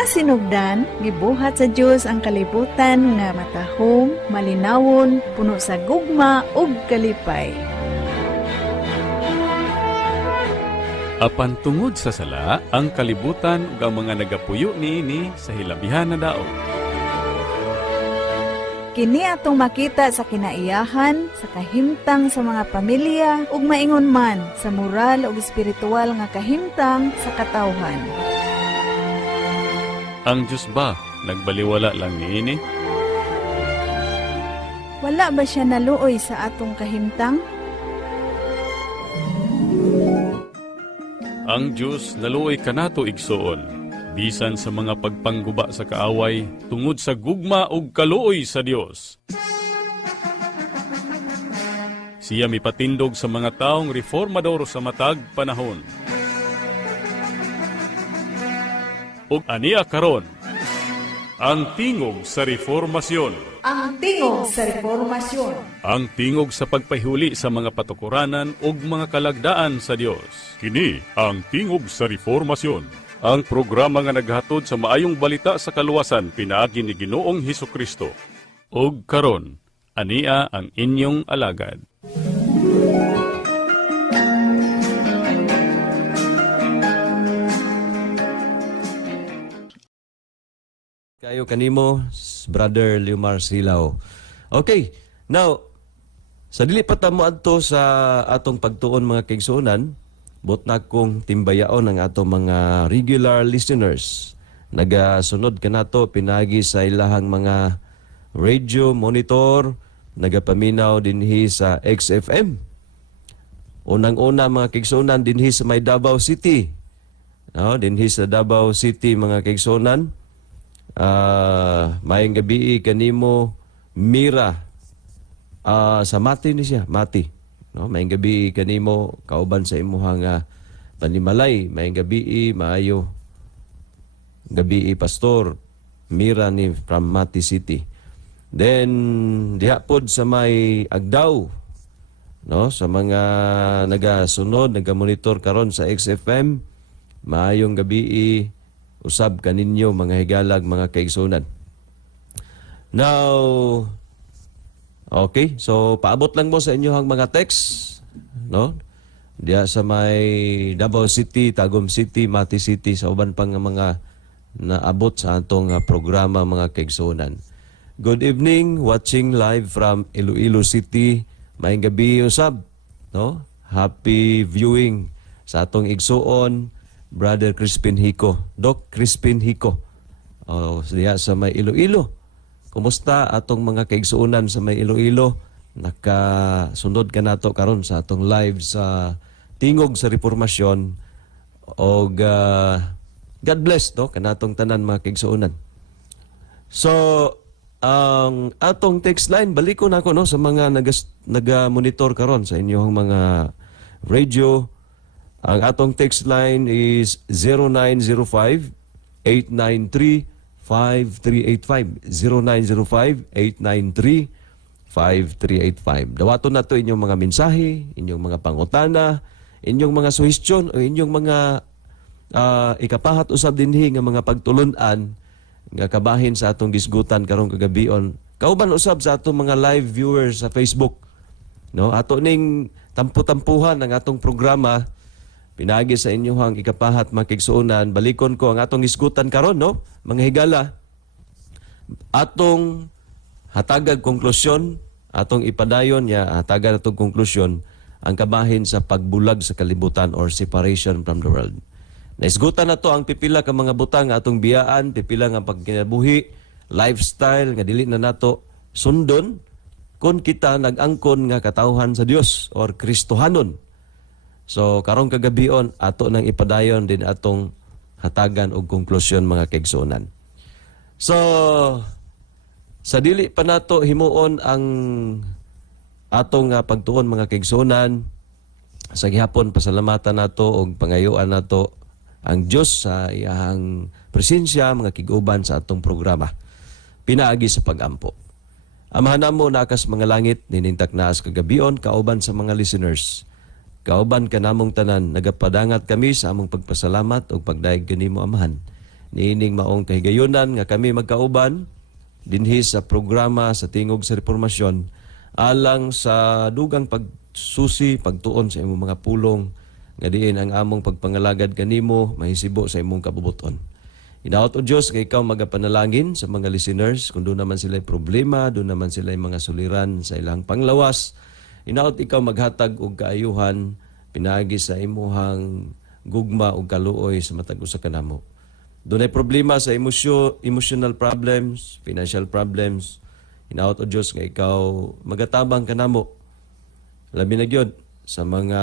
Sa sinugdan, gibuhat sa Dios ang kalibutan nga matahom, malinawon, puno sa gugma ug kalipay. Apan tungod sa sala, ang kalibutan ug ang mga nagapuyo niini sa hilabihan na daot. Kini atong makita sa kinaiyahan, sa kahimtang sa mga pamilya, ug maingon man sa moral ug espiritual nga kahimtang sa katawhan. Ang Diyos ba nagbaliwala lang niini? Wala ba siya naluoy sa atong kahimtang? Ang Diyos naluoy kanato igsuon, bisan sa mga pagpangguba sa kaaway, tungod sa gugma ug kaluoy sa Dios. Siya mipatindog sa mga taong reformador sa matag panahon. Ug aniya karon, ang tingog sa reformasyon. Ang tingog sa reformasyon. Ang tingog sa pagpahuli sa mga patukuranan ug mga kalagdaan sa Dios. Kini ang tingog sa reformasyon. Ang programa nga naghatod sa maayong balita sa kaluwasan pinaagi ni Ginoong Hesukristo. Ug karon, ania ang inyong alagad. Kayo kanimo, Brother Leomar Silao. Okay, now, sa dili pa tamo adto sa atong pagtuon mga kaigsuonan, bot na kong timbayaon ang atong mga regular listeners. Nagasunod ka na to, pinagi sa ilahang mga radio monitor, nagapaminaw dinhi sa XFM. Unang-una mga kaigsuonan dinhi sa may Davao City. No, dinhi sa Davao City mga kaigsuonan. Mayang gabi kanimo Mira. Sa Mati ni siya, Mati. No, mayang gabi kanimo kauban sa imuhang panimalay. Mayang gabi maayo gabi pastor Mira ni from Mati City. Then diha pod sa may Agdao, no, sa mga nagasunod, nagamonitor karon sa XFM, maayong gabi usab kaninyo mga higalag mga kaigsunan. Now, okay, so paabot lang mo sa inyohang mga text, no? Diya sa may Davao City, Tagum City, Mati City, sa uban pang mga naabot sa atong programa mga kaigsunan. Good evening, watching live from Iloilo City. Maayong gabi usab, no? Happy viewing sa atong igsuon, Brother Crispin Hico, Doc Crispin Hico. Diya sa may Iloilo. Kumusta atong mga kaigsuonan sa may Iloilo? Nakasunod ka nato karon sa atong live sa Tingog sa Reformasyon. Og God bless to kanatong tanan mga kaigsuonan. So, ang atong text line, balik ko na ako no, sa mga naga-monitor karon sa inyong mga radio. Ang atong text line is 0905-893-5385. 0905-893-5385. Dawaton na to inyong mga mensahe, inyong mga pangutana, inyong mga suhestyon, o inyong mga ikapahat usab dinhi nga mga pagtulunan nga kabahin sa atong gisgutan karong kagabion. Kauban usab sa atong mga live viewers sa Facebook. No, ato ning tampu-tampuhan ang atong programa. Pinagi sa inyohang ikapahat mga kaigsuonan, balikon ko ang atong isgutan karon, no? Mga higala, atong hatagag konklusyon, atong ipadayon niya, hatagag atong konklusyon, ang kabahin sa pagbulag sa kalibutan or separation from the world. Naisgutan na to ang pipila ka mga butang atong biyaan, pipila nga pagkinabuhi, lifestyle, nga dili na nato sundon, kung kita nag-angkon nga katawhan sa Dios or Kristohanon. So, karong kagabion, ato nang ipadayon din atong hatagan og konklusyon mga kaigsuonan. So, sa dili pa nato himuon ang atong pagtuon mga kaigsuonan, sa gihapon pasalamatan nato og pangayuan nato ang Dios sa iyang presensya mga kiguban sa atong programa. Pinaagi sa pag-ampo. Amahan mo nakas mga langit, ninintak naas kagabion, kauban sa mga listeners. Kauban ka namong tanan, nagapadangat kami sa among pagpasalamat o pagdaig kanimo amahan. niining maong kahigayunan nga kami magkauban dinhi sa programa sa Tingog sa Reformasyon alang sa dugang pagsusi, pagtuon sa imong mga pulong nga diin ang among pagpangalagad kanimo mahisibo sa imong kabubuton. Hinaot o Diyos kay ikaw magapanalangin sa mga listeners kung doon naman sila problema, doon naman sila mga suliran sa ilang panglawas. Hinaot ikaw maghatag og kaayuhan pinaagi sa imuhang gugma o kaluoy sa matag usa kanamo. Doon ay problema sa emotional problems, financial problems. Hinaot o Diyos nga ikaw magatabang kanamo. Labi na gyud sa mga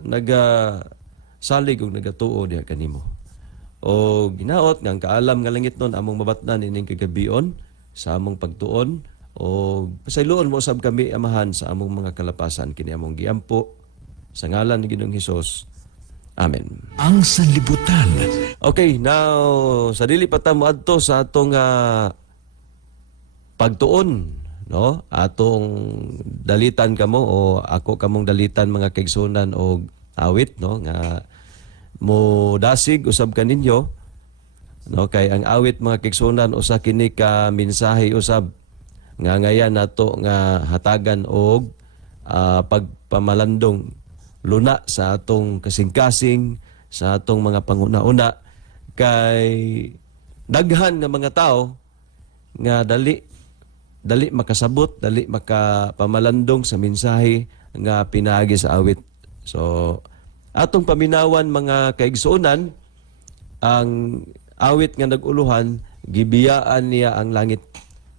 nagasalig o nagatuo diha kanimo. O ginaot nga ang kaalam nga langit nun among mabatnan ining kagabion sa among pagtuon o pasayloon mo usab kami amahan sa among mga kalapasan kini among giampo sa ngalan ni Ginoong Hesus. Amen. Ang sanlibutan. Okay, now sa dili pa ta moadto sa atong pagtuon, no? Atong dalitan kamo o ako kamong dalitan mga kaigsunan o awit, no? Nga mo dasig usab kaninyo, no? Kay ang awit mga kaigsunan usa kini ka mensahe usab nga ngayan nato nga hatagan og pagpamalandong luna sa atong kasing-kasing, sa atong mga panguna-una, kay daghan nga mga tao nga dali makasabot, dali makapamalandong sa mensahe nga pinaagi sa awit. So, atong paminawan mga kaigsuonan, ang awit nga naguluhan, gibiyaan niya ang langit.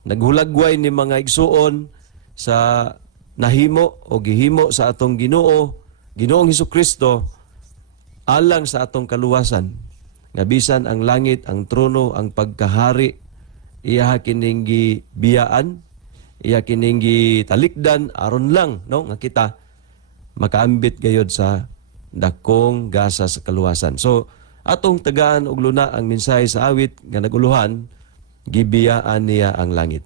Naghulagway ni mga igsuon sa nahimo o gihimo sa atong Ginoong Hesukristo alang sa atong kaluwasan. Nga bisan ang langit, ang trono, ang pagkahari, iya kining gibiyaan, iya kining talikdan aron lang, no, nga kita makaambit gayod sa dakong gasa sa kaluwasan. So atong tagaan og luna ang mensahe sa awit nga naguluhan, gibiyaan niya ang langit.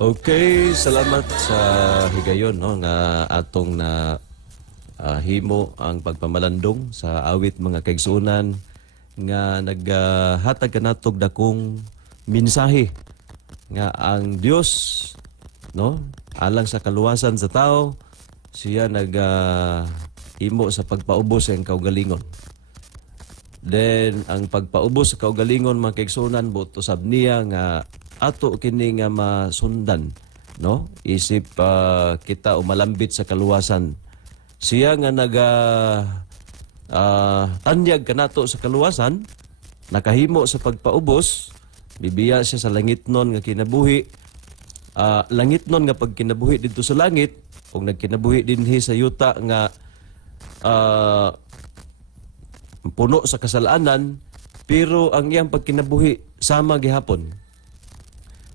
Okay, salamat sa higayon no nga atong na himo ang pagpamalandong sa awit mga kaigsuonan nga naghatag kanatog dakong mensahe nga ang Dios no alang sa kaluwasan sa tao siya himo sa pagpaubos sa kaugalingon. Then ang pagpaubos sa kaugalingon mga kaigsuonan buot usab niya nga ato kini nga masundan no isip kita umalambit sa kaluwasan siya nga tanyag kanato sa kaluwasan nakahimo sa pagpaubos bibiya siya sa langitnon nga kinabuhi langitnon nga pagkinabuhi dito sa langit ug nagkinabuhi dinhi sa yuta nga puno sa kasalanan pero ang iyang pagkinabuhi sama gihapon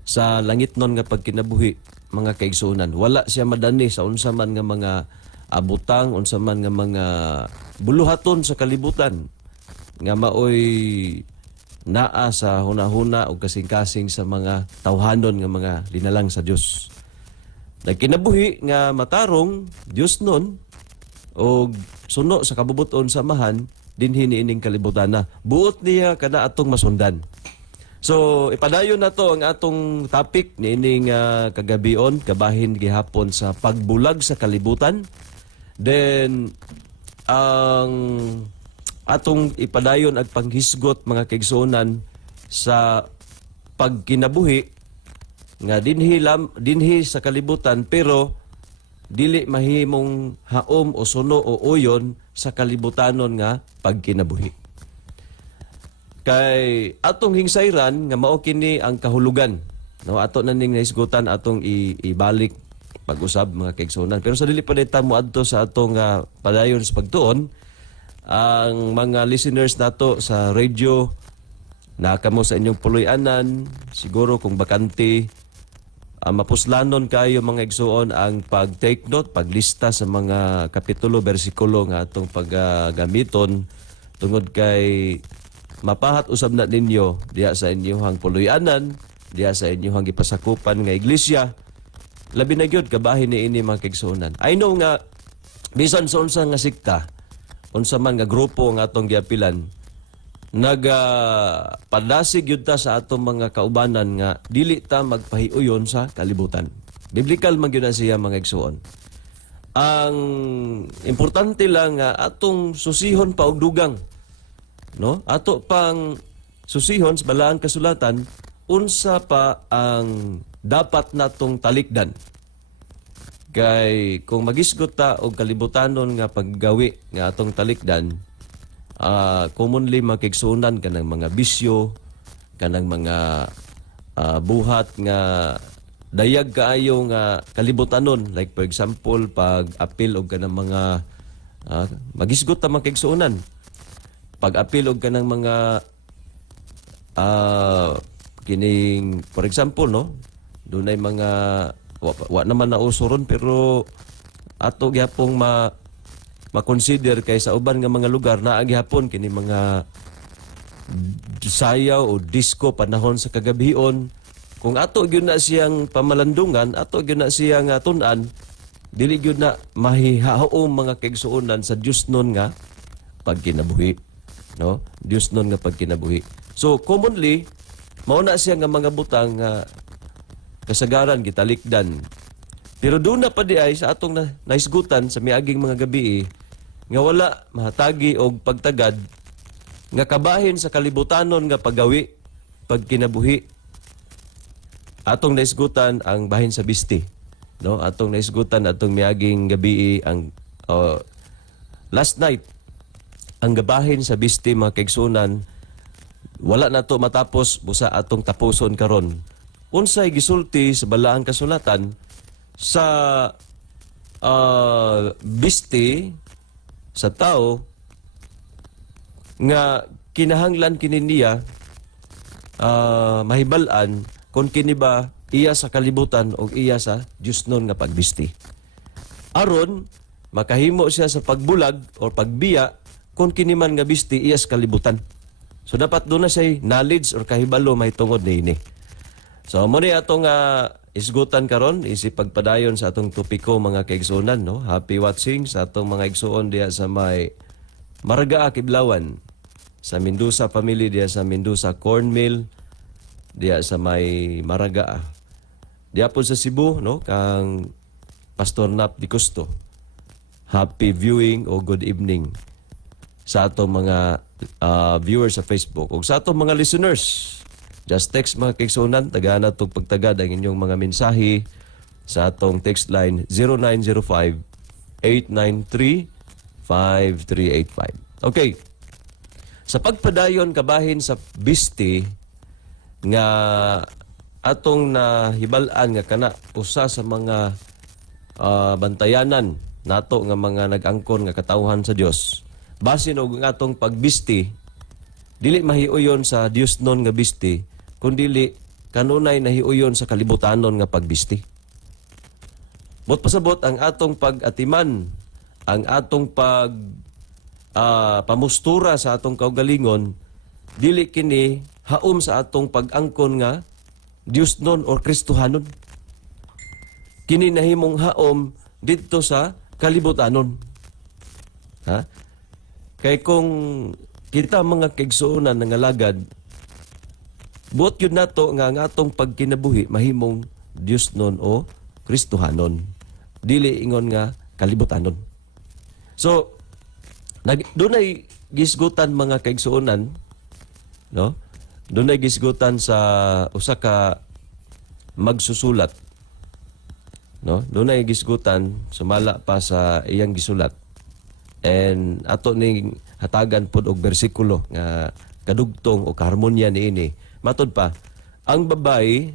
sa langit non nga pagkinabuhi mga kaigsuonan wala siya madani sa unsa man nga mga abutang unsa man nga mga buluhaton sa kalibutan nga maoy naa sa hunahuna o kasing-kasing sa mga tawhanon nga mga linalang sa Dios. Nagkinabuhi nga matarong Dios non o suno sa kabubuton samahan dinhi niining kalibutan na buot niya kana atong masundan. So, ipadayon na to ang atong topic niining kagabion, kabahin gihapon sa pagbulag sa kalibutan. Then, ang atong ipadayon ag panghisgot mga kaigsuonan sa pagkinabuhi nga dinhi sa kalibutan pero dili mahimong haom o suno o uyon sa kalibutanon nga pagkinabuhi. Kay atong hingsayran nga mao kini ang kahulugan no ato na ning naisgutan atong ibalik pag-usab mga kaigsuonan pero sa dili pa dita moadto sa atong padayon sa pagtuon ang mga listeners nato sa radio na kamo sa inyong puloy-anan siguro kung bakante mapuslanon kayo mga igsuon ang pag-take note paglista sa mga kapitulo bersikulo nga atong paggamiton tungod kay mapahat usab na ninyo diha sa inyong puloy-anan, diha sa inyong gipasakupan nga iglesia. Labi na gyud kabahin niini mga kaigsuonan. I know nga bisan sa unsa nga sikta, unsa man nga grupo nga atong giapilan, padasig gyud ta sa atong mga kaubanan nga dili ta magpahiuyon sa kalibutan. Biblical man gyud na siya mga igsuon. Ang importante lang nga atong susihon pa og dugang no ato pang susihon sa balaang kasulatan unsa pa ang dapat natong talikdan kay kung magisgot ta og kalibutanon nga paggawi nga atong talikdan commonly makigsunan kanang mga bisyo kanang mga buhat nga dayag kaayo nga kalibutanon like for example pag apil og kanang mga magisgot ta makigsunan pag-apil og kanang mga kining for example no dunay mga wa naman na usuron pero ato gyapong ma-consider kay sa uban nga mga lugar naa gyapon kini mga sayaw o disco panahon sa kagabion kung ato gyud na siyang pamalandungan ato gyud na siyang tun-an dili gyud na mahihaom mga kaigsuonan sa Dios nun nga pagkinabuhi no Dios nun nga pagkinabuhi so commonly mao na siya nga mga butang nga kasagaran gitalikdan pero doon na pa di ay sa atong naisgutan sa miaging mga gabi nga wala mahatagi og pagtagad nga kabahin sa kalibutanon nga paggawi pagkinabuhi atong naisgutan ang bahin sa bisti no atong naisgutan atong miaging gabi ang last night ang gabahin sa bisti mga kaigsuonan wala na to matapos busa atong tapuson karon unsay gisulti sa balaang kasulatan sa bisti sa tao nga kinahanglan kini niya mahibal-an kung kini ba iya sa kalibutan o iya sa Dios nun nga pagbisti aron makahimo siya sa pagbulag o pagbiya kung kiniman nga bisti iyas kalibutan. So dapat doon na siya knowledge or kahibalo may tungod niini. So mo ni atong isgutan karon isip pagpadayon sa atong topiko mga kaigsuonan, no. Happy watching sa atong mga igsuon diya sa may Margaa Kiblawan, sa Mendoza family diya sa Mendoza Cornmeal, diya sa may Maragaa. Diya po sa Cebu, no, kang Pastor Nap Di Custo. Happy viewing o good evening sa atong mga viewers sa Facebook o sa atong mga listeners. Just text mga kaigsuonan, tagana itong pagtagad ang inyong mga mensahe sa atong text line 0905-893-5385. Okay. Sa pagpadayon kabahin sa bisti nga atong nahibalaan nga kana usa sa mga bantayanan nato nga mga nag-angkon nga katawhan sa Dios. Basin og atong pagbisti dili mahiuyon sa Dios non nga bisti kundi kanunay nahiuyon sa kalibutanon nga pagbisti. Bot pasabot ang atong pag-atiman, ang atong pamustura sa atong kaugalingon dili kini haom sa atong pag-angkon nga Dios non or Kristohanon. Kini nahimong haom didto sa kalibutanon. Ha? Kay kung kita mga kaigsuonan nga lagad, buot yun nato nga ang atong pagkinabuhi mahimong Dios non o Kristohanon. Dili ingon nga kalibutanon. So, dunay gisgutan mga kaigsuonan, no? Dunay gisgutan sa usa ka magsusulat. No? Dunay gisgutan sumala pa sa iyang gisulat. And ato ning hatagan pod og bersikulo nga kadugtong o kaharmonya niini. Matod pa, ang babae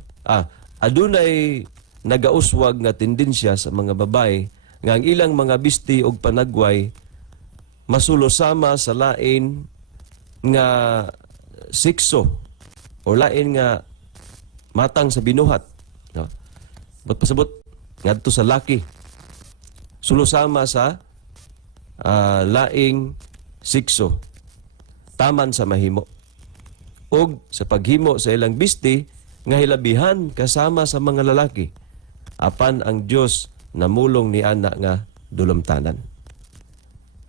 adunay nagauswag nga tendensya sa mga babae nga ang ilang mga bisti og panagway masulosama sa lain nga sikso o lain nga matang sa binuhat, no? But pasabot ngadto sa laki sulusama sa laing sikso taman sa mahimo og sa paghimo sa ilang bisti nga hilabihan kasama sa mga lalaki apan ang Dios namulong ni ana nga dulomtanan.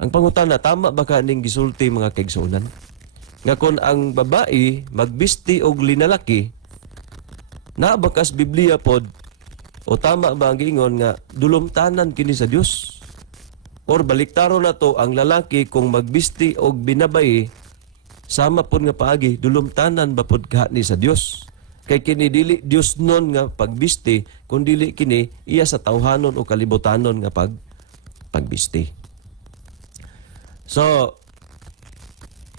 Ang pangutana, tama ba kaning gisulti mga kaigsuonan nga kon ang babae magbisti og linalaki na bakas Biblia pod o tama ba ang giingon nga dulomtanan kini sa Dios? Or baliktaro na to ang lalaki kung magbisti og binabay sama pod nga paagi dulomtanan ba pod ni sa Dios? Kay kini dili Dios non nga pagbisti kun dili kini iya sa tawhanon o kalibutanon nga pagbisti. So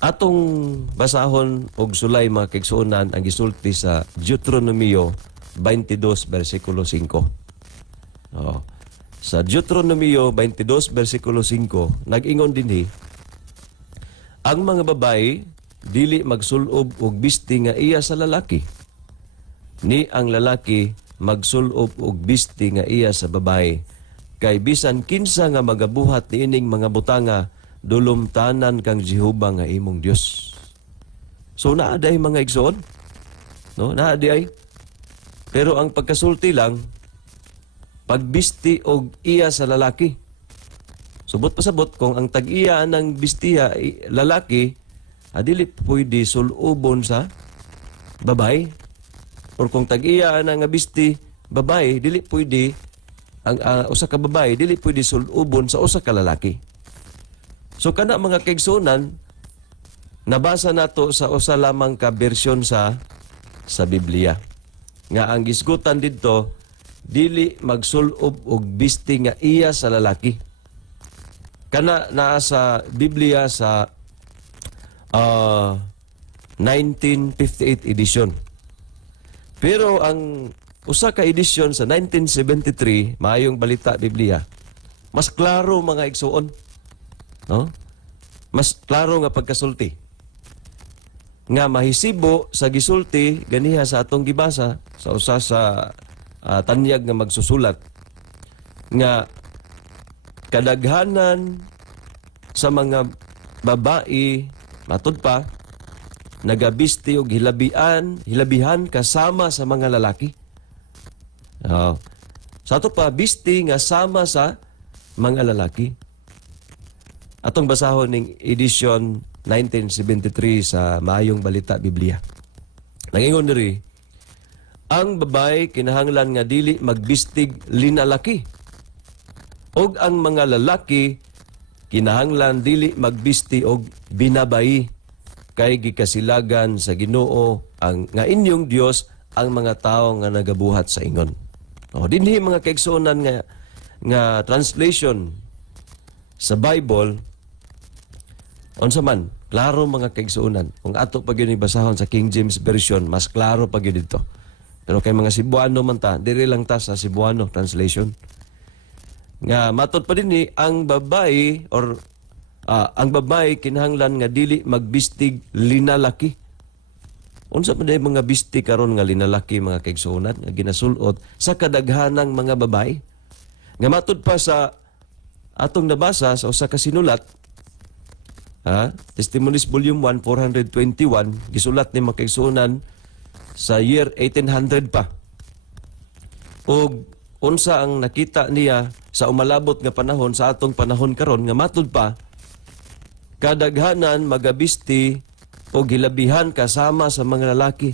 atong basahon og sulay mga kaigsuonan ang gisulti sa Deuteronomio 22 versikulo 5. Sa Deuteronomio 22 versikulo 5 nag-ingon dinhi ang mga babae dili magsulob og bisti nga iya sa lalaki, ni ang lalaki magsulob og bisti nga iya sa babae, kay bisan kinsa nga magabuhat niining mga butanga dulomtanan kang Jehova nga imong Dios. So naaday mga igsoon, no? Naaday. Pero ang pagkasulti lang pagbisti og iya sa lalaki. Subot pasabot kung ang tag-iya ng bistiya lalaki, adili pwede sulubon sa babae. Or kung tag-iya nga bisti babae, dili pwede ang usa ka babae dili pwede sulubon sa usa ka lalaki. So kana mga kaigsuonan nabasa nato sa usa lamang ka bersyon sa Biblia nga ang gisgutan didto dili magsulob og bisti nga iya sa lalaki. Kana naa sa Biblia sa 1958 edition. Pero ang usa ka edisyon sa 1973, maayong balita Biblia, mas klaro mga igsuon. No? Mas klaro nga pagkasulti. Nga mahisibo sa gisulti ganiha sa atong gibasa sa usa sa tanyag nga magsusulat nga kadaghanan sa mga babae matud pa nagabisti og hilabihan kasama sa mga lalaki. Sa ato pa bisti nga sama sa mga lalaki. Atong basahon ning edition 1973 sa Maayong Balita Biblia. Nangingon diri, ang babae kinahanglan nga dili magbistig linalaki. Og ang mga lalaki kinahanglan dili magbisti og binabayi kay gikasilagan sa Ginoo ang nga inyong Dios ang mga tawo nga nagabuhat sa ingon. Dinhi mga kaigsuonan nga translation sa Bible unsa man klaro mga kaigsuonan. Kung ato pa gyud basahon sa King James version mas klaro pa gyud dito. Pero kay mga Cebuano man ta, diri lang ta sa Cebuano translation. Nga matud pa dinhi ang babae ang babae kinahanglan nga dili magbistig linalaki. Unsa man mga bisti karon nga linalaki mga kaigsuonan nga ginasulod sa kadaghanang mga babae. Nga matud pa sa atong nabasa sa usa ka sinulat, Testimonies Volume 1 421 gisulat ni mga kaigsuonan sa year 1800 pa. Og unsa ang nakita niya sa umalabot nga panahon sa atong panahon karon nga matud pa kadaghanan magabisti o gilabihan kasama sa mga lalaki.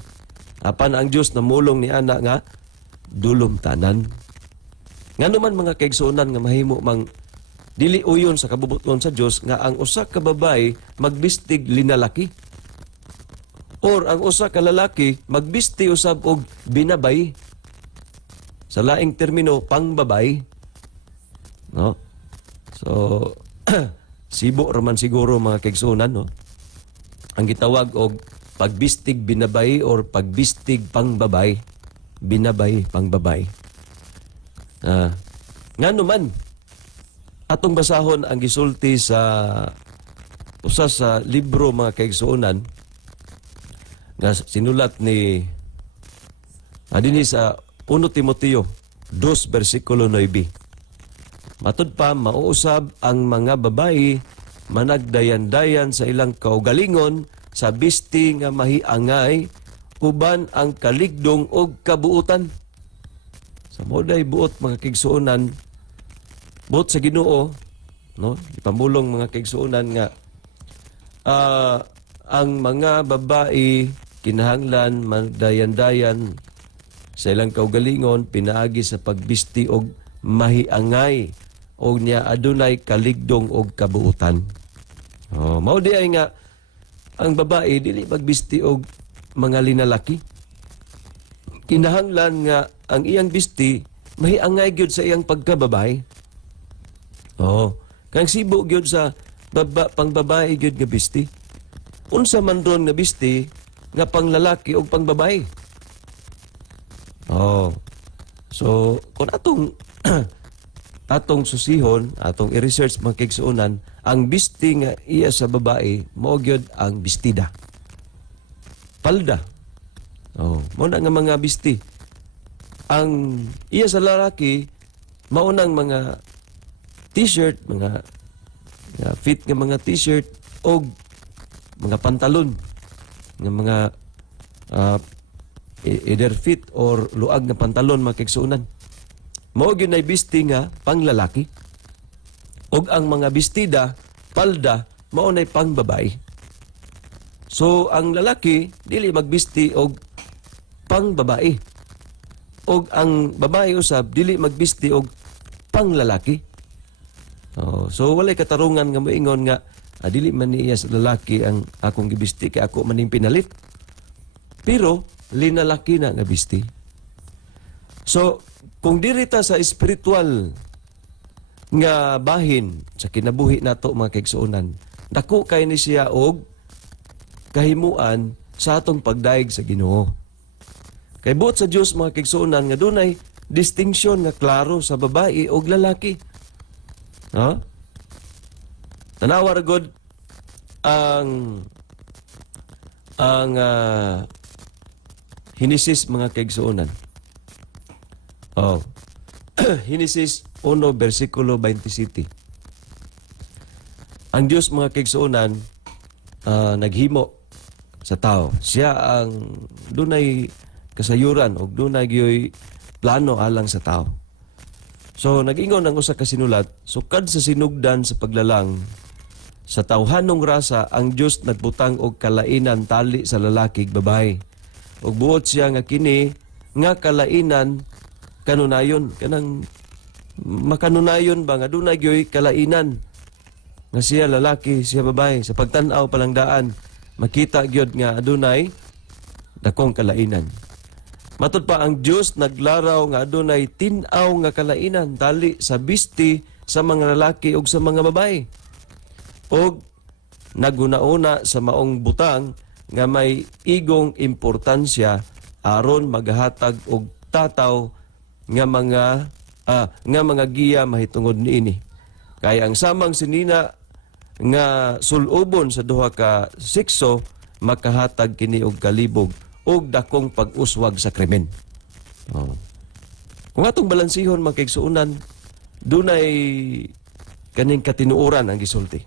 Apan ang Dios namulong ni ana nga dulom tanan. Ngano man mga kaigsuonan nga mahimo mang dili uyon sa kabubuton sa Dios nga ang usa ka babae magbistig linalaki. Or ang usa ka lalaki magbisti usab og binabay. Sa laing termino pangbabay. No? So sibo raman siguro mga kaigsuonan, no? Ang gitawag og pagbistig binabay or pagbistig pangbabay. Binabay pangbabay. Ngano man atong basahon ang gisulti sa usa sa libro mga kaigsuonan nga sinulat ni dinhi sa 1 Timoteo 2 versikulo 9. Matud pa, mauusab ang mga babae managdayan-dayan sa ilang kaugalingon sa bisti nga mahiangay uban ang kaligdong og kabuutan. Sa moday buot mga kaigsuonan, buot sa Ginoo, no? Ipamulong mga kaigsuonan nga ang mga babae kinahanglan managdayan-dayan sa ilang kaugalingon pinaagi sa pagbisti og mahiangay og niya adunay kaligdong og kabuutan. Mao di ay nga ang babae dili magbisti og mga linalaki. Kinahanglan nga ang iyang bisti mahiangay gyud sa iyang pagkababae. Kang sibo gyud sa pangbabae gyud nga bisti. Unsa man ron nga bisti nga panglalaki og pangbabae. So kung atong susihon, atong i-research mga kaigsuonan, ang bisti nga iya sa babae, mao gyud ang bistida. Palda. Mao na nga mga bisti. Ang iya sa lalaki, mao nang mga t-shirt, mga fit nga mga t-shirt o mga pantalon nga mga either fit or luag nga pantalon mga kaigsuonan. Mao gyud nay bisti nga panglalaki. Og ang mga bistida, palda, mao nay pangbabae. So ang lalaki dili magbisti og pangbabae. Og ang babae usab dili magbisti og panglalaki. So walay katarungan nga moingon nga dili man niya sa lalaki ang akong gibisti kay ako maning pinalit. Pero linalaki na nga bisti. So kung dirita sa espiritual nga bahin sa kinabuhi nato mga kaigsuonan, dako kay ni siya og kahimuan sa atong pagdaig sa Ginoo. Kay buot sa Dios mga kaigsuonan nga dunay distinction nga klaro sa babae og lalaki. Tanawa ra gud ang Hinesis mga kaigsuonan. Hinesis 1 versikulo 27. Ang Dios mga kaigsuonan naghimo sa tao. Siya ang dunay kasayuran o dunay gyoy plano alang sa tao. So nag-ingon ang usa ka sinulat, sukad sa sinugdan sa paglalang sa tawhanong rasa ang Dios nagbutang og kalainan tali sa lalaki ug babae. Ug buot siya nga kini nga kalainan kanunayon kanang makanunayon ba nga dunay gyoy kalainan nga siya lalaki, siya babae. Sa pagtan-aw palang daan, makita gyud nga adunay dakong kalainan. Matod pa ang Dios naglaraw nga adunay tin-aw nga kalainan tali sa bisti sa mga lalaki ug sa mga babae. Og naguna-una sa maong butang nga may igong importansya aron maghatag og tataw nga mga giya mahitungod niini. Kaya ang samang sinina nga sulubon sa duha ka sikso makahatag kini og kalibog og dakong pag-uswag sa krimen. Kung atong balansihon mga kaigsuonan, dunay kaning katinuoran ang gisulti.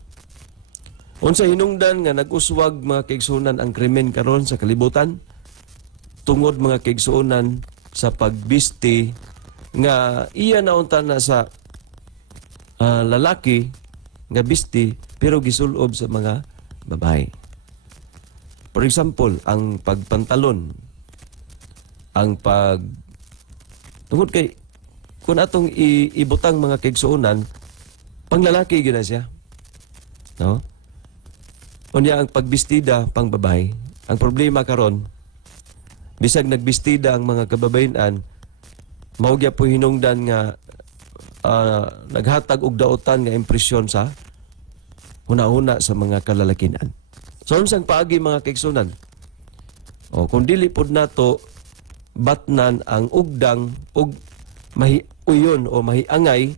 Unsa hinungdan nga nag-uswag mga kaigsuonan ang krimen karon sa kalibutan tungod mga kaigsuonan sa pagbisti nga iya naunta na sa lalaki nga bisti pero gisulob sa mga babae. For example, ang pagpantalon, ang tungod kay kung atong ibutang mga kaigsuonan, panglalaki gyud na siya. No? Unya ang pagbistida pang babae. Ang problema karon, bisag nagbistida ang mga kababayen-an, mao gyud po hinungdan nga naghatag og daotan nga impresyon sa huna-huna sa mga kalalakinan. So, unsang paagi mga kaigsuonan? Kung dili pod nato batnan ang ugdang og mahiuyon o mahiangay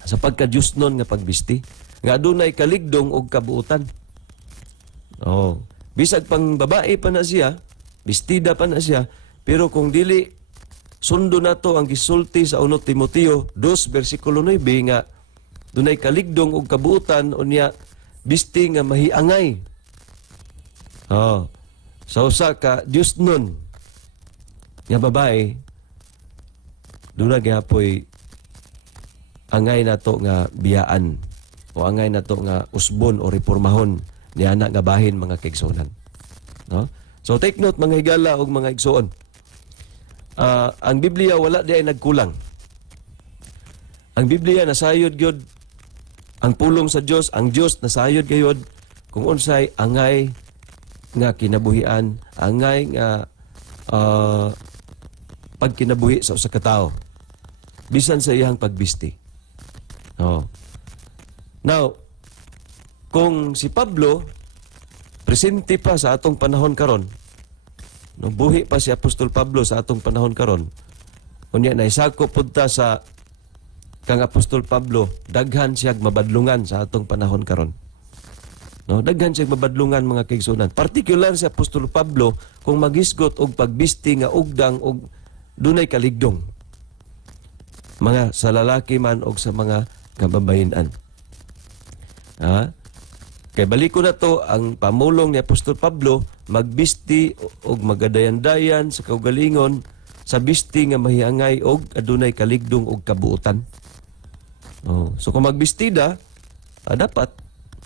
sa pagkadyusnon nga pagbisti, nga adunay kaligdong og kabuutan. Bisag pang babae pa na siya, bistida pa na siya, pero kung dili sundo nato ang gisulti sa 1 Timoteo 2 versikulo 9 nga dunay kaligdong og kabuutan unya bisti nga mahiangay. Sa usa ka Dios nun nga babae, dunay gyapon angay nato nga biyaan o angay nato nga usbon o reformahon ni anak nga bahin mga kaigsuonan. No? So take note mga higala og mga igsuon. Ang Biblia wala di ay nagkulang. Ang Biblia nasayod gyud ang pulong sa Dios, ang Dios nasayod gayud kung unsay angay nga kinabuhian, angay nga pagkinabuhi sa usa ka tawo bisan sa iyang pagbisti. Now, kung si Pablo presente pa sa atong panahon karon, buhi pa si Apostol Pablo sa atong panahon karon, unya naisako punta sa kang Apostol Pablo, daghan siyag mabadlungan sa atong panahon karon. Daghan siyag mabadlungan mga kaigsuonan. Particular si Apostol Pablo kung magisgot og pagbisti nga ugdang og dunay kaligdong. Mga sa lalaki man og sa mga kababayen-an. Kay balik ko na to ang pamulong ni Apostol Pablo, magbisti og magadayan-dayan sa kaugalingon sa bisti nga mahiangay og adunay kaligdong og kabuutan. So kung magbistida, dapat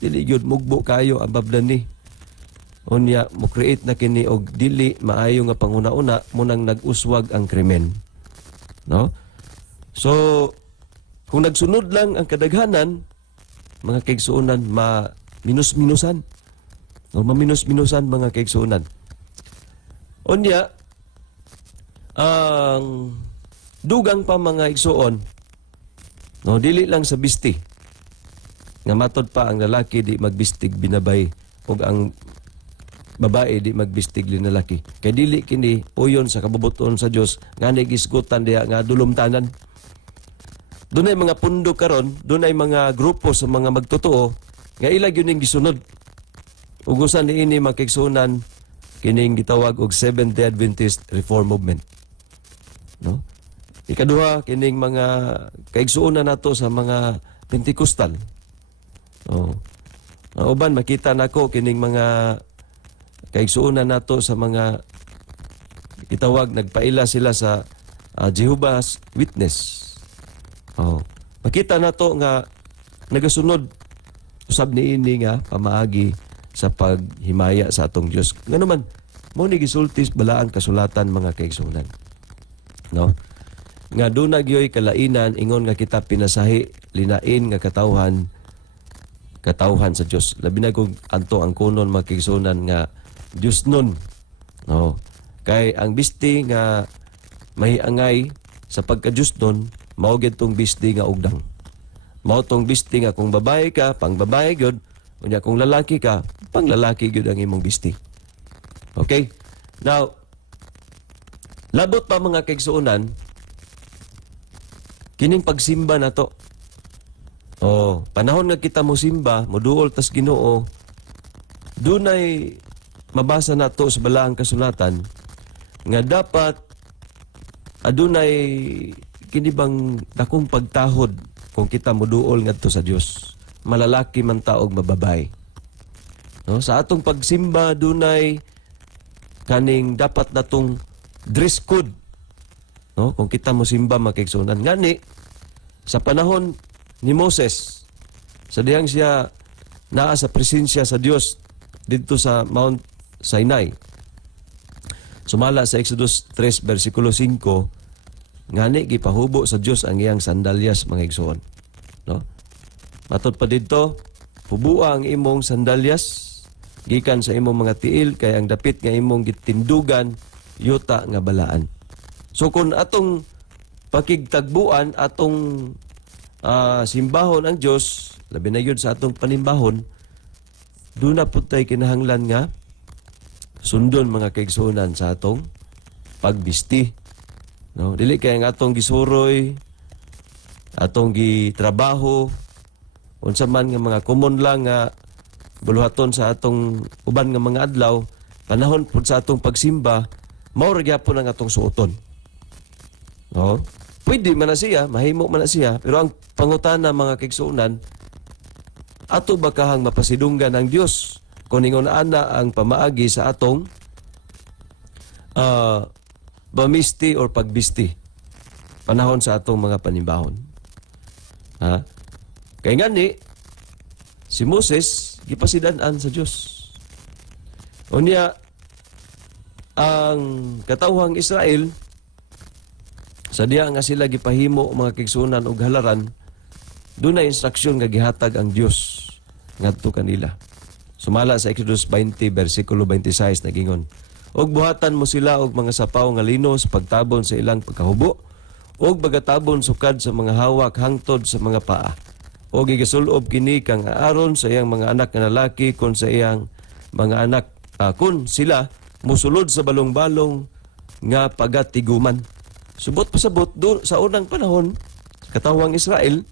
dili gyud mugbo kayo ang bablan ni. Unya mo create na kini og dili maayo nga panguna-una munang nag-uswag ang krimen. No? So kung nagsunod lang ang kadaghanan, mga kaigsuonan minus-minusan. Maminus-minusan mga kaigsuonan. Unya ang dugang pa mga igsuon, dili lang sa bisti. Nga matod pa ang lalaki di magbistig binabay ug ang babae di magbistig linalaki. Kay dili kini uyon sa kabubuton sa Dios nga nagisgutan diha nga dulumtanan. Dunay mga pundo karon, dunay mga grupo sa mga magtotoo nga ila gyud ning gisunod. Ugusan niini mga kaigsuonan kining gitawag og Seventh-day Adventist Reform Movement. No? Ikaduha kining mga kaigsuonan nato sa mga Pentecostal. Oh. Ang uban makita nako kining mga kaigsuonan nato sa mga itawag nagpaila sila sa Jehovah's Witness. Oh. Makita nato nga nagasunod usab niini nga pamaagi sa paghimaya sa atong Dios. Ngano man mo ni gisultis balaan kasulatan mga kaigsuonan. No? Nga doon na gyoy kalainan ingon nga kita pinasahi linain nga katawhan sa Dios. Labi na kung anto ang kunon makigsunan nga Dios nun. No. Kay ang bisti nga mahiangay sa pagka-Dios nun, mao gid tong bisti nga ugdang. Mao tong bisti nga kung babae ka, pang babae gyud, unya kung lalaki ka, pang lalaki gyud ang imong bisti. Okay? Now, labot pa mga kaigsuonan, kining pagsimba na to. Oh, panahon nga kita mo simba, moduol tas Ginoo, dunay mabasa nato sa balaang kasulatan nga dapat adunay kini bang dakong pagtahod kung kita moduol ngadto sa Dios. Malalaki man ta og mababay. No, sa atong pagsimba dunay kaning dapat natong dress code. No, kung kita mo simba makigsunan ngani sa panahon ni Moses, sa dihang siya naa sa presensya sa Dios dito sa Mount Sinai. Sumala sa Exodus 3 versikulo 5, ngani gipahubo sa Dios ang iyang sandalyas mga igsoon. No? Matud pa didto, hubua ang imong sandalyas gikan sa imong mga tiil kay ang dapit nga imong gitindugan yuta nga balaan. So kung atong pakigtagbuan atong simbahon ang Dios, labi na yun sa atong panimbahon, doon na po tayo kinahanglan nga sundon mga kaigsuonan sa atong pagbisti. No? Dili kaya nga atong gisuroy, atong gitrabaho, unsa man nga mga common lang nga buluhaton sa atong uban nga mga adlaw, panahon po sa atong pagsimba, mao ra gyapon ang atong suoton. No? Pwede man na siya, mahimo man na siya, pero ang pangutana mga kaigsuonan, ato ba kahang mapasidunggan ang Dios kung ingon ana ang pamaagi sa atong bamisti or pagbisti panahon sa atong mga panimbahon. Ha? Kay ngani si Moses gipasidan-an sa Dios. Unya ang katawhang Israel sa diha nga sila gipahimo mga kaigsuonan og halaran, doon na instruksyon nga gihatag ang Dios ngadto kanila. Sumala sa Exodus 20 versikulo 26 nagingon, og buhatan mo sila og mga sapaw nga linos pagtabon sa ilang pagkahubo, og bagatabon sukad sa mga hawak hangtod sa mga paa. Og igasulob kini kang Aaron sa iyang mga anak nga lalaki kon sa iyang mga anak kun sila musulod sa balong-balong nga pagatiguman. Subot pasabot do sa unang panahon katawang Israel,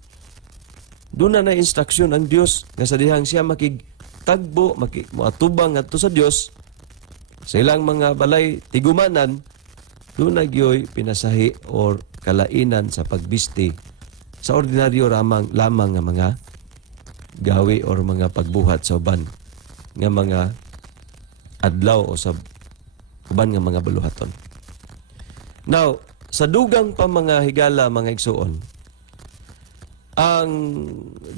doon na instruksyon ang Dios nga sa dihang siya makigtagbo, moatubang ngadto sa Dios sa ilang mga balay tigumanan, doon na gyoy pinasahi or kalainan sa pagbisti sa ordinaryo lamang nga mga gawi or mga pagbuhat sa uban nga mga adlaw o sa uban nga mga baluhaton. Now, sa dugang pa mga higala mga igsuon, ang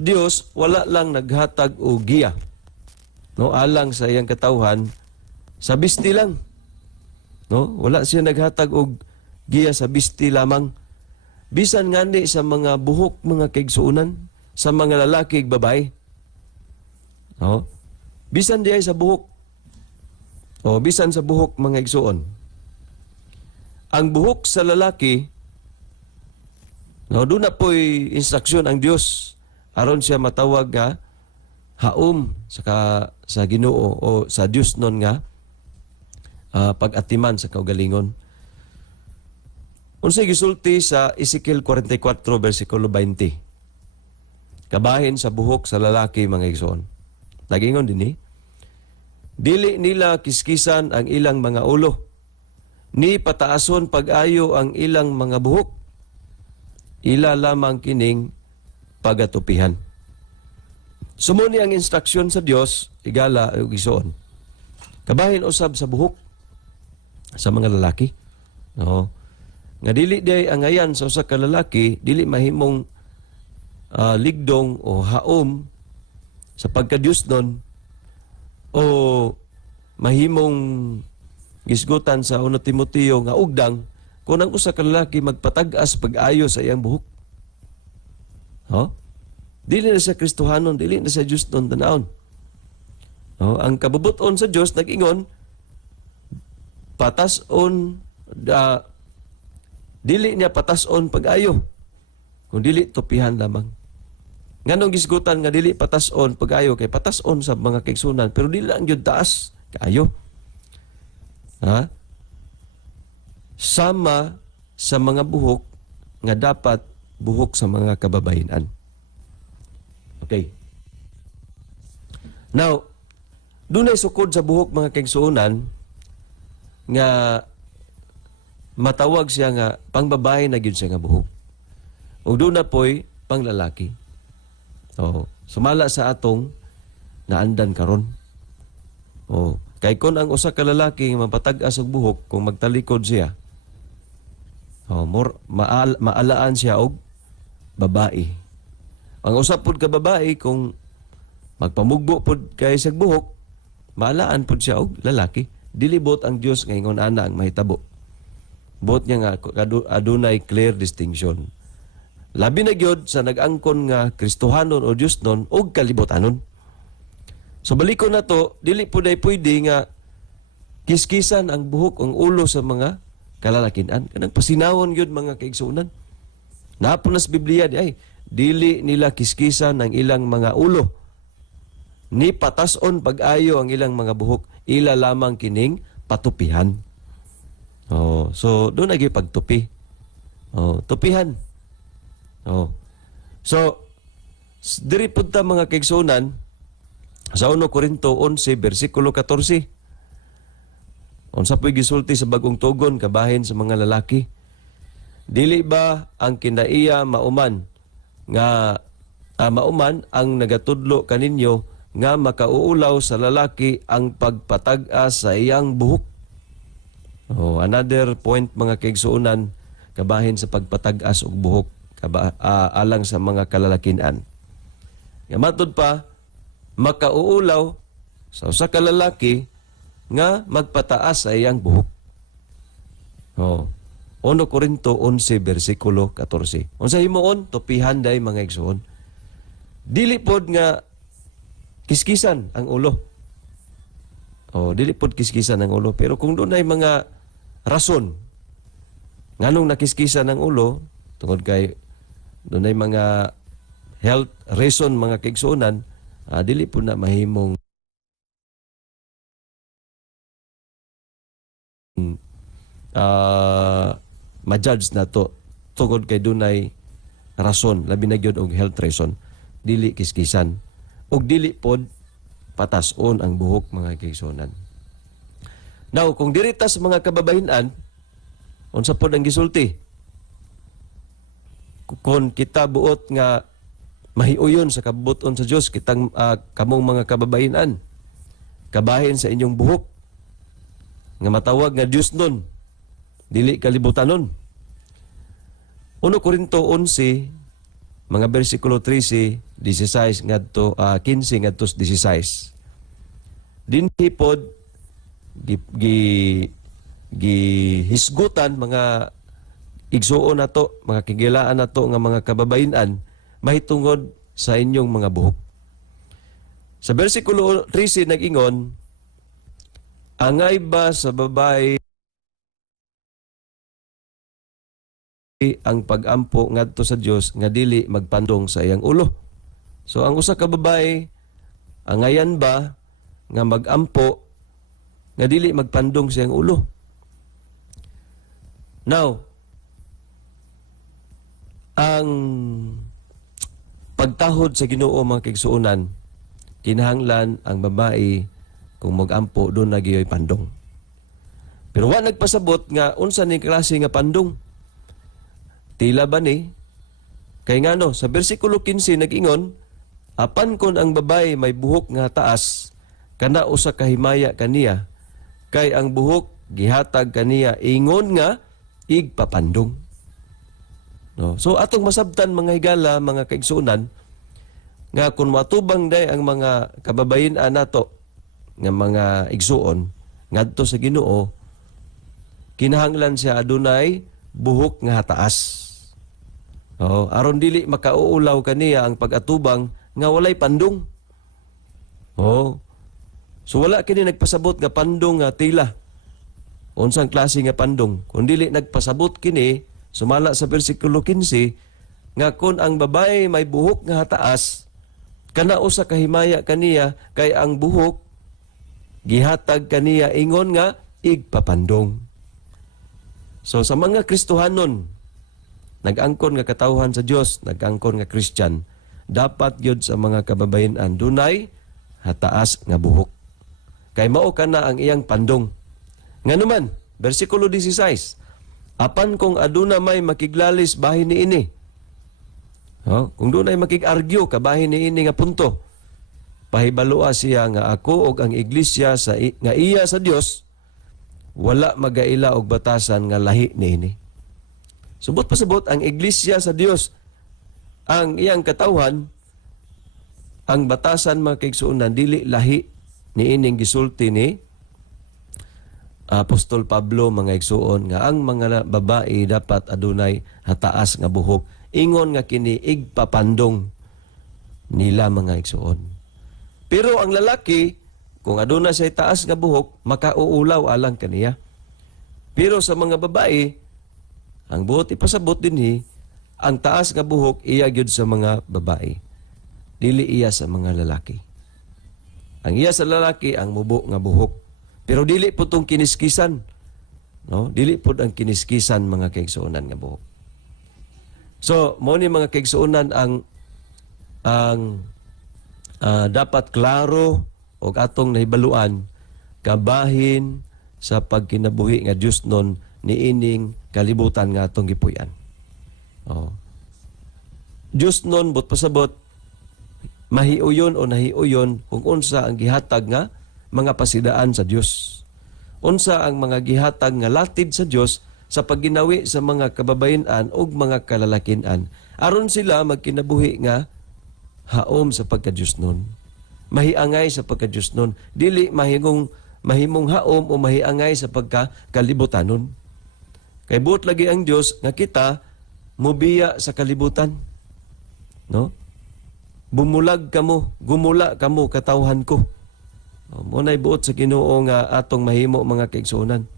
Dios wala lang naghatag og giya, no, alang sa iyang katawhan sa bisti lang. No, wala siya naghatag og giya sa bisti lamang. Bisan ngani sa mga buhok mga kaigsuonan, sa mga lalaki ug babae. No? Bisan diay sa buhok. O bisan sa buhok mga igsuon. Ang buhok sa lalaki, no, doon na po'y instruksyon ang Dios aron siya matawag nga haom sa Ginoo o sa Dios nun nga pag-atiman sa kaugalingon. Unsay gisulti sa Ezekiel 44 versikulo 20. Kabahin sa buhok sa lalaki mga igsoon. Nagingon dinhi, dili nila kiskisan ang ilang mga ulo, ni pataason pag-ayo ang ilang mga buhok, ila lamang kining pagatupihan. Sumuni ang instruksyon sa Dios, igala o igsoon. Kabahin usab sa buhok sa mga lalaki. No? Nga dili day angayan sa usa ka lalaki, dili mahimong ligdong o haom sa pagka-Dios nun o mahimong gisgutan sa 1 Timoteo nga ugdang kung ang usa ka lalaki magpatag-as pag-ayo sa iyang buhok. No? Dili na sa Kristohanon, dili na sa Diyos nun tanawon. No? Ang kabubuton sa Diyos, nag-ingon, patason, dili niya patason pag-ayo, kung dili tupihan lamang. Nganong gisgutan nga dili patason pag-ayo, kay patason sa mga kaigsunan, pero dili lang yun taas, kaayo. Ha? Sama sa mga buhok nga dapat buhok sa mga kababayenan. Okay. Now, dunay sukod sa buhok mga kaigsuonan nga matawag siya nga pangbabae na gyud siya nga buhok. Ug doon na po'y panglalaki. Sumala sa atong naandan karon. Kay kun ang usa ka lalaki nga mapatag-as og buhok, kung magtalikod siya, maalaan siya og babae. Ang usap pud ka babae, kung magpamugbo pud kay sa buhok, maalaan pud siya og lalaki. Dilibot ang Dios nga ingon ana ang mahitabo. Bot niya nga adunay clear distinction. Labi na gyud sa nag-angkon nga Kristohanon o Dios non og kalibotanon. So balikon na to, dili pud ay pwede nga kiskisan ang buhok, ang ulo sa mga kalalakinan. Kanang pasinawon gyud mga kaigsuonan. Napunas Biblia di ay dili nila kiskisan ang ilang mga ulo. Ni patason pag-ayo ang ilang mga buhok, ila lamang kining patupihan. So doon naging pagtupi. Tupihan. So diri pud ta mga kaigsuonan sa 1 Corinto 11 bersikulo 14. Unsa po'y gisulti sa bagong tugon kabahin sa mga lalaki? Dili ba ang kinaiya mauman ang nagatudlo kaninyo nga makauulaw sa lalaki ang pagpatag-as sa iyang buhok? Another point mga kaigsuonan kabahin sa pagpatag-as og buhok alang sa mga kalalakinan. Nga matod pa, makauulaw sa usa ka lalaki nga magpataas sa iyang buhok. 1 Corinto 11 bersikulo 14. Unsa himuon? Tupihan day mga igsoon. Dili pod nga kiskisan ang ulo. Dili pod kiskisan ang ulo, pero kung doon ay mga rason nganong nakiskisan ang ulo tungod kay doon ay mga health reason mga kaigsuonan, dili po na mahimong ma-judge na to tungod kay dunay rason, labi na gyud og health reason, dili kiskisan og dili pod patason ang buhok mga kaigsuonan. Now, kung diritas mga kababahinan, unsa pod ang gisulti? Kung kita buot nga mahiuyon sa kabuton sa Dios, kitang kamong mga kababahinan, kabahin sa inyong buhok nga matawag nga Dios nun, dili kalibutanon. 1 Corinto 11 mga bersikulo 13, 16 ngadto 15 ngadto 16. Dinhi pod gihisgutan mga igsuon nato, mga kigilaan nato nga mga kababayinan mahitungod sa inyong mga buhok. Sa bersikulo 13 nag-ingon, angay ba sa babae ang pag-ampo ngadto sa Dios nga dili magpandong sa iyang ulo? So ang usa ka babae, angayan ba nga mag-ampo nga dili magpandong sa iyang ulo? Now, ang pagtahod sa Ginoo mga kaigsuonan, kinahanglan ang babae kung mag-ampo doon nagyoy pandong. Pero wa nagpasabot nga unsa ni klase nga pandong. Tila ba ni? Kay ngano sa bersikulo 15 nag-ingon, apan kon ang babay may buhok nga taas, kana usa ka himaya kaniya, kay ang buhok gihatag kaniya ingon nga igpapandong. No? So atong masabtan mga higala, mga kaigsunan, nga kung matubang day ang mga kababayin nato nga mga igsuon ngadto sa Ginoo, kinahanglan siya adunay buhok nga taas. Aron dili makauulaw kaniya ang pag-atubang nga walay pandong. So wala kini nagpasabot nga pandong nga tila. Unsang klase nga pandong? Kung dili nagpasabot kini, sumala sa versikulo 15, nga kung ang babae may buhok nga taas, kana usa ka himaya kaniya, kay ang buhok gihatag kaniya ingon nga igpapandong. So sa mga Kristohanon, nag-angkon nga katawhan sa Dios, nag-angkon nga Christian, dapat gyud sa mga kababayen-an dunay hataas nga buhok. Kay mao kana ang iyang pandong. Nganuman, versikulo 16, apan kung aduna may makiglalis bahin ni ini. Kung dunay makig-argue ka bahin ni ini nga punto, pahibalua siya nga ako og ang iglesia nga iya sa Dios wala magaila og batasan nga lahi ni ini. Subot pasabot ang iglesia sa Dios ang iyang katawhan, ang batasan mga kaigsuonan dili lahi ni ining gisulti ni Apostol Pablo mga igsuon nga ang mga babae dapat adunay hataas nga buhok. Ingon nga kini igpapandong nila mga igsuon. Pero ang lalaki, kung aduna siya taas nga buhok, makauulaw alang kaniya. Pero sa mga babae, ang buhok ipasabot din ang taas nga buhok iya gyud sa mga babae. Dili iya sa mga lalaki. Ang iya sa lalaki ang mubo nga buhok. Pero dili po itong kiniskisan. No? Dili po ang kiniskisan mga kaigsuonan nga buhok. So, mo ni mga kaigsuonan ang dapat klaro o atong nahibaluan kabahin sa pagkinabuhi nga Diyos nun ni ining kalibutan nga atong gipuy-an. Diyos nun, but pasabot, mahiuyon o nahiuyon kung unsa ang gihatag nga mga pasidaan sa Dios. Unsa ang mga gihatag nga latid sa Dios sa pagginawi sa mga kababayen-an ug mga kalalakin-an aron sila magkinabuhi nga haom sa pagka-Dios nun. Mahiangay sa pagka-Dios nun. Dili mahimong haom o mahiangay sa pagka-kalibutanon. Kay buot lagi ang Dios nga kita mubiya sa kalibutan. No? Bumulag kamo, gumula kamo katawhan ko. Muna'y buot sa Ginoo nga atong mahimo mga kaigsuonan.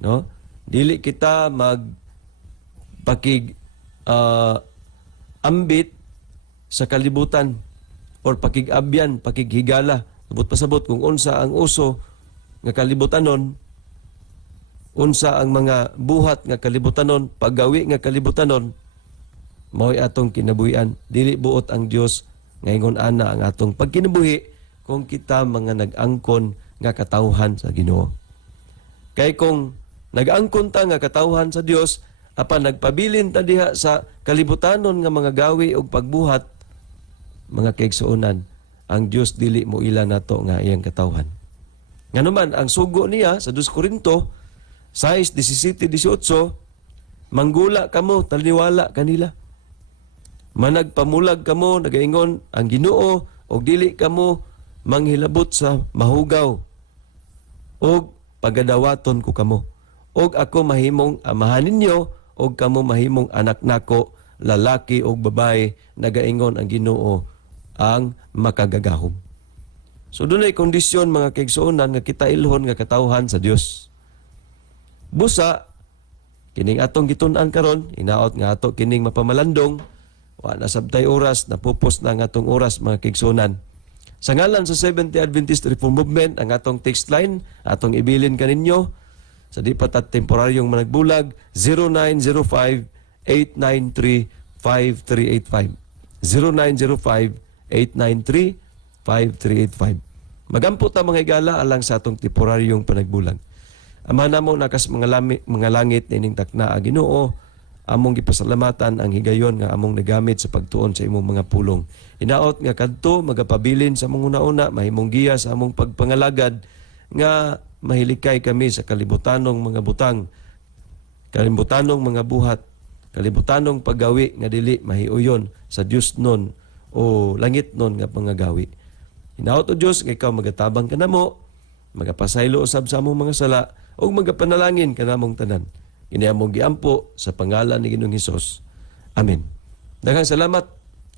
No? Dili kita ambit sa kalibutan or pakig-abyan, pakighigala. Sabot kung unsa ang uso nga kalibutanon, unsa ang mga buhat nga kalibutanon, paggawi nga kalibutanon, mao'y atong kinabuhian. Dili buot ang Dios nga ingon ana ang atong pagkinabuhi kung kita mga nag-angkon nga katawhan sa Ginoo. Kay kung nag-angkon ta nga katawhan sa Dios, apan nagpabilin ta diha sa kalibutanon nga mga gawi o pagbuhat, mga kaigsuonan, ang Dios dili mo ila nato nga iyang katawhan. Nganuman, ang sugo niya sa 2 Korinto 6:17-18, manggula kamo, talniwala kanila. Managpamulag kamo, nagaingon ang Ginoo, og dili kamo manghilabot sa mahugaw, og pagadawaton ko kamo. Og ako mahimong amahan ninyo, og kamo mahimong anak nako, lalaki og babae, nagaingon ang Ginoo ang makagagahom. So dunay kondisyon mga kaigsuonan nga kita ilhon nga katawhan sa Dios. Busa kining atong gitun-an karon, inaot nga ato kining mapamalandong, wa na sabtay oras, napupos na nga atong oras mga kaigsuonan. Sa ngalan sa Seventh Adventist Reform Movement, ang atong text line, atong ibilin kaninyo, sa di pat at temporaryong managbulag, 0905-893-5385. 0905-893-5385. Magampot ang mga igala alang sa atong temporaryong panagbulag. Amahan na mo nakas mga langit nining takna Ginoo, among gipasalamatan ang higayon nga among nagamit sa pagtuon sa imong mga pulong. Hinaot nga kadto magapabilin sa among una-una, mahimong giya sa among pagpangalagad nga mahilikay kami sa kalibutanong mga butang, kalibutanong mga buhat, kalibutanong paggawi nga dili mahiuyon sa Dios nun o langit nun nga mga gawi. Hinaot o Diyos nga ikaw magatabang ka namo, magapasaylo usab sa among mga sala, o magapanalangin ka namong tanan. Kini among giampo sa pangalan ni Ginoong Hesus. Amen. Daghang salamat.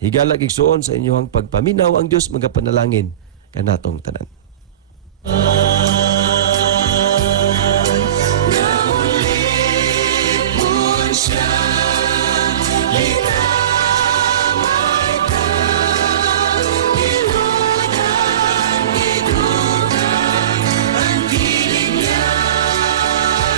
Higala igsuon sa inyong pagpaminaw ang Dios magapanalangin kanatong tanan.